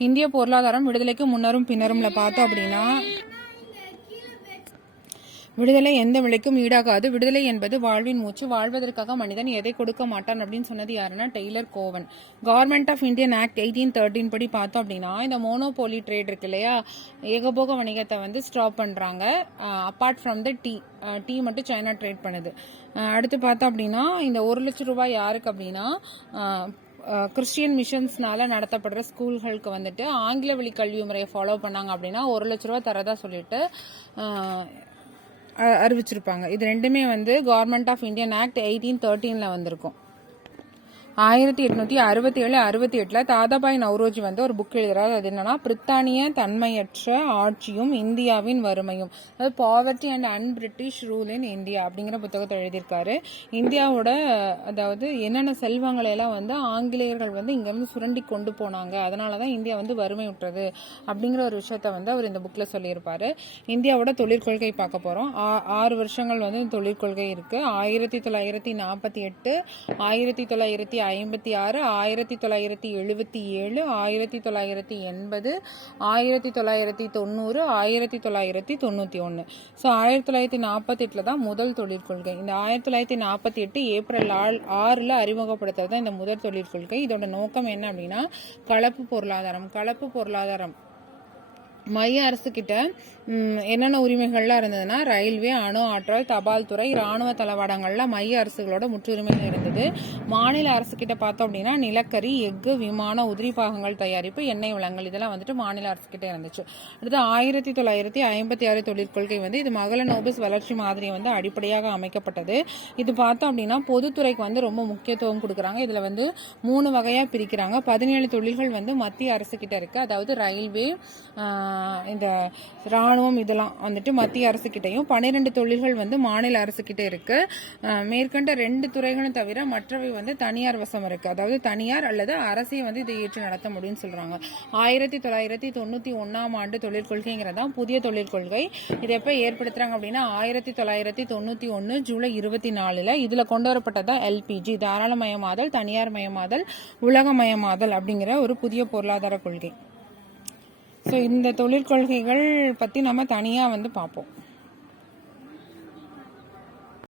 இந்திய பொருளாதாரம் விடுதலைக்கு முன்னரும் பின்னரும்ல பார்த்தோம் அப்படின்னா, விடுதலை எந்த விலைக்கும் ஈடாகாது. விடுதலை என்பது வாழ்வின் மூச்சு. வாழ்வதற்காக மனிதன் எதை கொடுக்க மாட்டான் அப்படின்னு சொன்னது யாருன்னா Taylor Cowan. Government of Indian act 1813 படி பார்த்தோம் அப்படின்னா, இந்த மோனோபோலி ட்ரேட் இருக்கு இல்லையா, ஏகபோக வணிகத்தை வந்து ஸ்டாப் பண்றாங்க. அப்பார்ட் ஃப்ரம் த டீ மட்டும் சைனா ட்ரேட் பண்ணுது. அடுத்து பார்த்தோம் அப்படின்னா, இந்த 1 லட்சம் ரூபாய் யாருக்கு அப்படின்னா, கிறிஸ்டியன் மிஷன்ஸ்னால நடத்தப்படுற ஸ்கூல்களுக்கு வந்துட்டு ஆங்கில வழி கல்வி முறையை ஃபாலோ பண்ணாங்க அப்படின்னா 1 லட்ச ரூபா தரதா சொல்லிட்டு அறிவிச்சிருப்பாங்க. இது ரெண்டுமே வந்து கவர்மெண்ட் ஆஃப் இந்தியன் ஆக்ட் 1813 வந்திருக்கும். 1867-68 தாதாபாய் நவ்ரோஜி வந்து ஒரு புக் எழுதுறாரு. அது என்னன்னா, பிரித்தானிய தன்மையற்ற ஆட்சியும் இந்தியாவின் வறுமையும், அதாவது poverty and un-British rule in India அப்படிங்கிற புத்தகத்தை எழுதியிருக்காரு. இந்தியாவோட அதாவது என்னென்ன செல்வங்களை எல்லாம் வந்து ஆங்கிலேயர்கள் வந்து இங்க வந்து சுரண்டி கொண்டு போனாங்க, அதனாலதான் இந்தியா வந்து வறுமை விட்டுறது அப்படிங்கிற ஒரு விஷயத்த வந்து அவர் இந்த புக்ல சொல்லியிருப்பாரு. இந்தியாவோட தொழிற்கொள்கை பார்க்க போறோம். 6 வருஷங்கள் வந்து தொழிற்கொள்கை இருக்கு. 1948, 1956, 1977, 1980, 1990, 1991. ஸோ 1948 தான் முதல் தொழிற்கொள்கை. இந்த 1948 ஏப்ரல் 6 அறிமுகப்படுத்துறது தான் இந்த முதல் தொழிற்கொள்கை. இதோட நோக்கம் என்ன அப்படின்னா, கலப்பு பொருளாதாரம். மைய அரசு கிட்ட என்னென்ன உரிமைகள்லாம் இருந்ததுன்னா, ரயில்வே, அணு ஆற்றல், தபால் துறை, ராணுவ தளவாடங்கள்ல மைய அரசுகளோட முற்றுரிமைகள் இருந்தது. மாநில அரசு கிட்ட பார்த்தோம் அப்படின்னா, நிலக்கரி, எஃகு, விமான உதிரி பாகங்கள் தயாரிப்பு, எண்ணெய் வளங்கள், இதெல்லாம் வந்துட்டு மாநில அரசு கிட்ட இருந்துச்சு. அடுத்து 1956 தொழிற்கொள்கை வந்து இது மகளநோபிஸ் வளர்ச்சி மாதிரியை வந்து அடிப்படையாக அமைக்கப்பட்டது. இது பார்த்தோம் அப்படின்னா பொதுத்துறைக்கு வந்து ரொம்ப முக்கியத்துவம் கொடுக்குறாங்க. இதுல வந்து 3 வகையா பிரிக்கிறாங்க. 17 தொழில்கள் வந்து மத்திய அரசு கிட்ட இருக்கு. அதாவது ரயில்வே, இந்த ராணுவம், இதெல்லாம் வந்துட்டு மத்திய அரசு கிட்டையும், 12 தொழில்கள் வந்து மாநில அரசு கிட்ட இருக்கு. மேற்கண்ட 2 துறைகளும் தவிர மற்றவை வந்து தனியார் வசம் இருக்கு. அதாவது தனியார் அல்லது அரசை வந்து இதை ஏற்று நடத்த முடியும்னு சொல்றாங்க. 1991 தொழிற்கொள்கைங்கிறதான் புதிய தொழிற்கொள்கை. இது எப்ப ஏற்படுத்துறாங்க அப்படின்னா 1991 ஜூலை 24. இதுல கொண்டு வரப்பட்டதான் எல்பிஜி, தாராளமயமாதல், தனியார் மயமாதல், உலகமயமாதல் அப்படிங்கிற ஒரு புதிய பொருளாதார கொள்கை. ஸோ இந்த தொழிற்கொள்கைகள் பற்றி நம்ம தனியாக வந்து பார்ப்போம்.